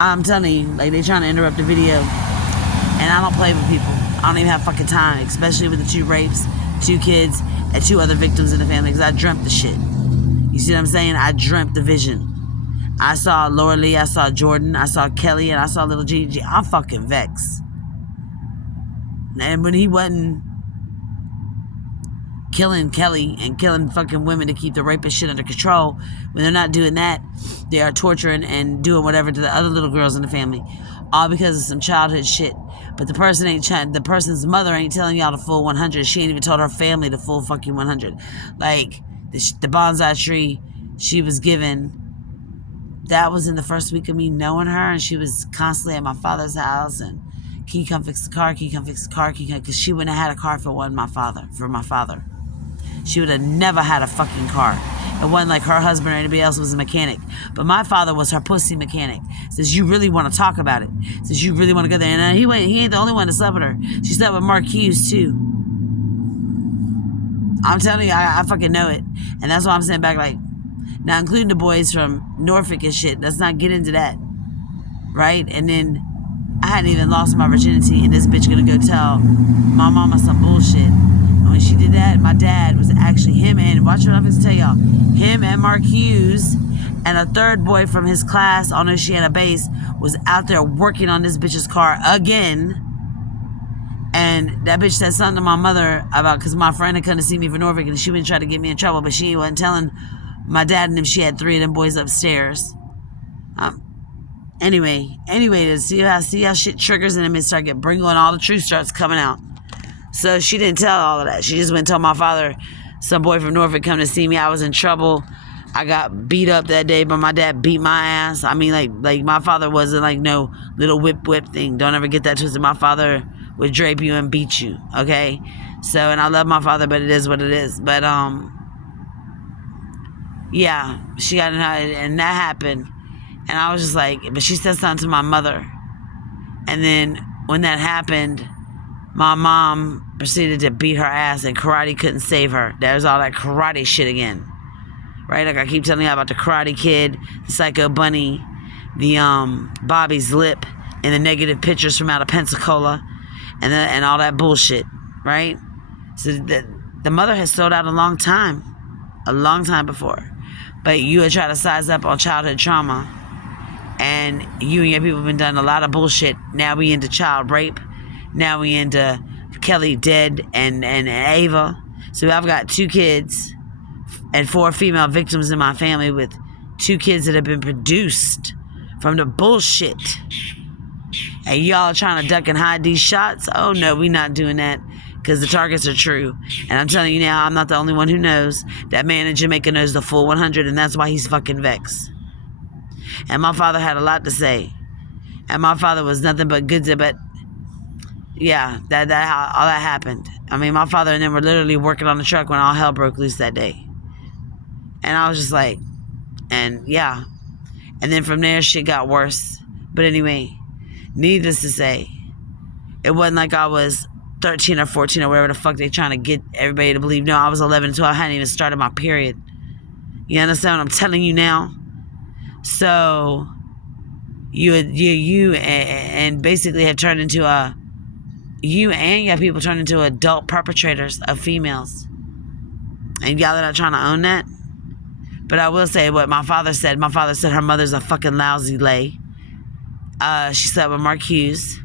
I'm telling you, like, they trying to interrupt the video. And I don't play with people. I don't even have fucking time, especially with the 2 rapes, 2 kids, and 2 other victims in the family, because I dreamt the shit. You see what I'm saying? I dreamt the vision. I saw Laura Lee, I saw Jordan, I saw Kelly, and I saw little GIGI. I'm fucking vexed. And when he wasn't killing Kelly and killing fucking women to keep the rapist shit under control, when they're not doing that, they are torturing and doing whatever to the other little girls in the family, all because of some childhood shit. But the person's mother ain't telling y'all the full 100. She ain't even told her family the full fucking 100. Like the bonsai tree she was given, that was in the first week of me knowing her, and she was constantly at my father's house, and can you come fix the car? Can you come fix the car? Because she wouldn't have had a car for my father. She would have never had a fucking car. It wasn't like her husband or anybody else was a mechanic. But my father was her pussy mechanic. Says, you really want to talk about it. Says, you really want to go there. And he ain't the only one that slept with her. She slept with Mark Hughes, too. I'm telling you, I fucking know it. And that's why I'm saying back, like, now including the boys from Norfolk and shit, let's not get into that. Right? And then I hadn't even lost my virginity, and this bitch gonna go tell my mama some bullshit. And when she did that, my dad was actually him and, watch what I'm gonna tell y'all, him and Mark Hughes and a 3rd boy from his class on Oceana Base was out there working on this bitch's car again. And that bitch said something to my mother about, because my friend had come to see me for Norfolk, and she wouldn't try to get me in trouble, but she wasn't telling my dad and them she had 3 of them boys upstairs. Anyway, to see how shit triggers in him and start bring on all the truth starts coming out. So she didn't tell all of that. She just went and told my father, some boy from Norfolk come to see me. I was in trouble. I got beat up that day, but my dad beat my ass. I mean, like my father wasn't like no little whip thing. Don't ever get that twisted. My father would drape you and beat you, okay? So, and I love my father, but it is what it is. But, yeah, she got in her, and that happened. And I was just like, but she said something to my mother. And then when that happened, my mom proceeded to beat her ass, and karate couldn't save her. There's all that karate shit again. Right? Like I keep telling you about the Karate Kid, the Psycho Bunny, the Bobby's lip, and the negative pictures from out of Pensacola, and all that bullshit. Right? So the mother has sold out a long time before. But you would try to size up on childhood trauma. And you and your people have been done a lot of bullshit. Now we into child rape. Now we into Kelly dead and AVA. So I've got 2 kids and 4 female victims in my family, with 2 kids that have been produced from the bullshit. And y'all are trying to duck and hide these shots? Oh no, we not doing that, because the targets are true. And I'm telling you now, I'm not the only one who knows. That man in Jamaica knows the full 100, and that's why he's fucking vexed. And my father had a lot to say. And my father was nothing but good to, but yeah, all that happened. I mean, my father and them were literally working on the truck when all hell broke loose that day. And I was just like, and yeah. And then from there, shit got worse. But anyway, needless to say, it wasn't like I was 13 or 14 or whatever the fuck they trying to get everybody to believe. No, I was 11 and 12. I hadn't even started my period. You understand what I'm telling you now? So you and basically have turned into you and your people turned into adult perpetrators of females. And y'all are not trying to own that. But I will say what my father said. My father said her mother's a fucking lousy lay. She slept with Mark Hughes.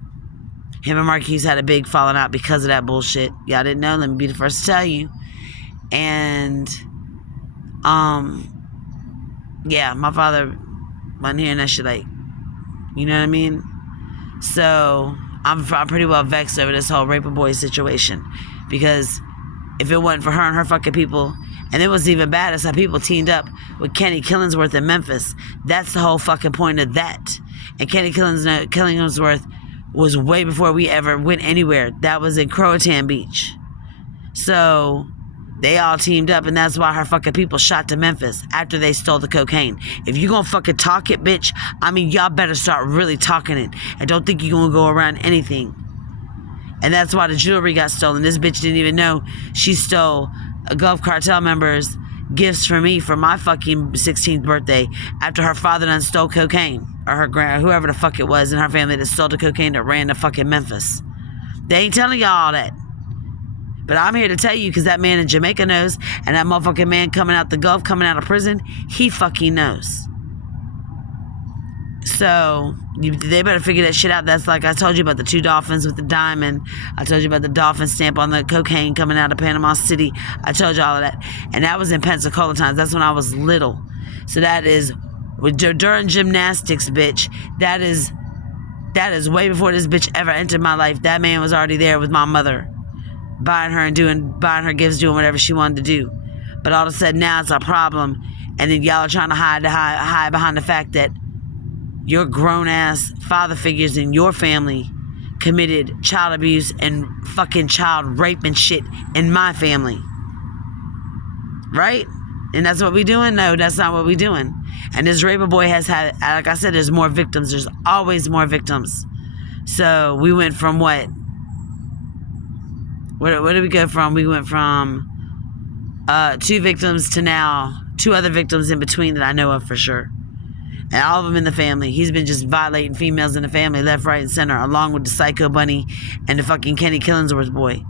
Him and Mark Hughes had a big falling out because of that bullshit. Y'all didn't know. Let me be the first to tell you. And yeah, my father wasn't hearing that shit, like, you know what I mean? So I'm pretty well vexed over this whole rape a boy situation, because if it wasn't for her and her fucking people, and it was even bad as how people teamed up with Kenny Killingsworth in Memphis. That's the whole fucking point of that. And Kenny Killingsworth was way before we ever went anywhere. That was in Croatan Beach. So they all teamed up, and that's why her fucking people shot to Memphis after they stole the cocaine. If you gonna fucking talk it, bitch, I mean, y'all better start really talking it. And don't think you gonna go around anything. And that's why the jewelry got stolen. This bitch didn't even know she stole a Gulf Cartel member's gifts for me for my fucking 16th birthday after her father done stole cocaine, or her whoever the fuck it was in her family that stole the cocaine that ran to fucking Memphis. They ain't telling y'all all that. But I'm here to tell you, because that man in Jamaica knows, and that motherfucking man coming out the Gulf, coming out of prison, he fucking knows. So they better figure that shit out. That's like I told you about the 2 dolphins with the diamond. I told you about the dolphin stamp on the cocaine coming out of Panama City. I told you all of that. And that was in Pensacola times. That's when I was little. So that is during gymnastics, bitch. That is way before this bitch ever entered my life. That man was already there with my mother, buying her gifts, doing whatever she wanted to do. But all of a sudden now it's a problem, and then y'all are trying to hide behind the fact that your grown-ass father figures in your family committed child abuse and fucking child rape and shit in my family. Right? And that's what we doing? No, that's not what we doing. And this raper boy has had, like I said, there's more victims. There's always more victims. So we went from what? Where did we go from? We went from 2 victims to now 2 other victims in between that I know of for sure. And all of them in the family. He's been just violating females in the family left, right, and center, along with the Psycho Bunny and the fucking Kenny Killingsworth boy.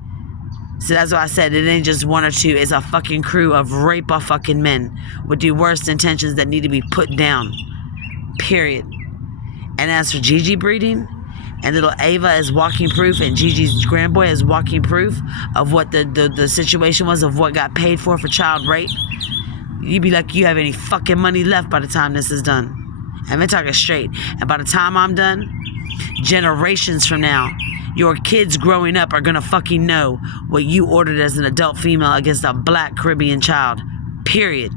So that's why I said it ain't just 1 or 2. It's a fucking crew of rape-off fucking men with the worst intentions that need to be put down. Period. And as for Gigi breeding, and little Ava is walking proof, and Gigi's grandboy is walking proof of what the situation was, of what got paid for child rape, you'd be like, you have any fucking money left by the time this is done. And I'm talking straight. And by the time I'm done, generations from now, your kids growing up are gonna fucking know what you ordered as an adult female against a black Caribbean child. Period.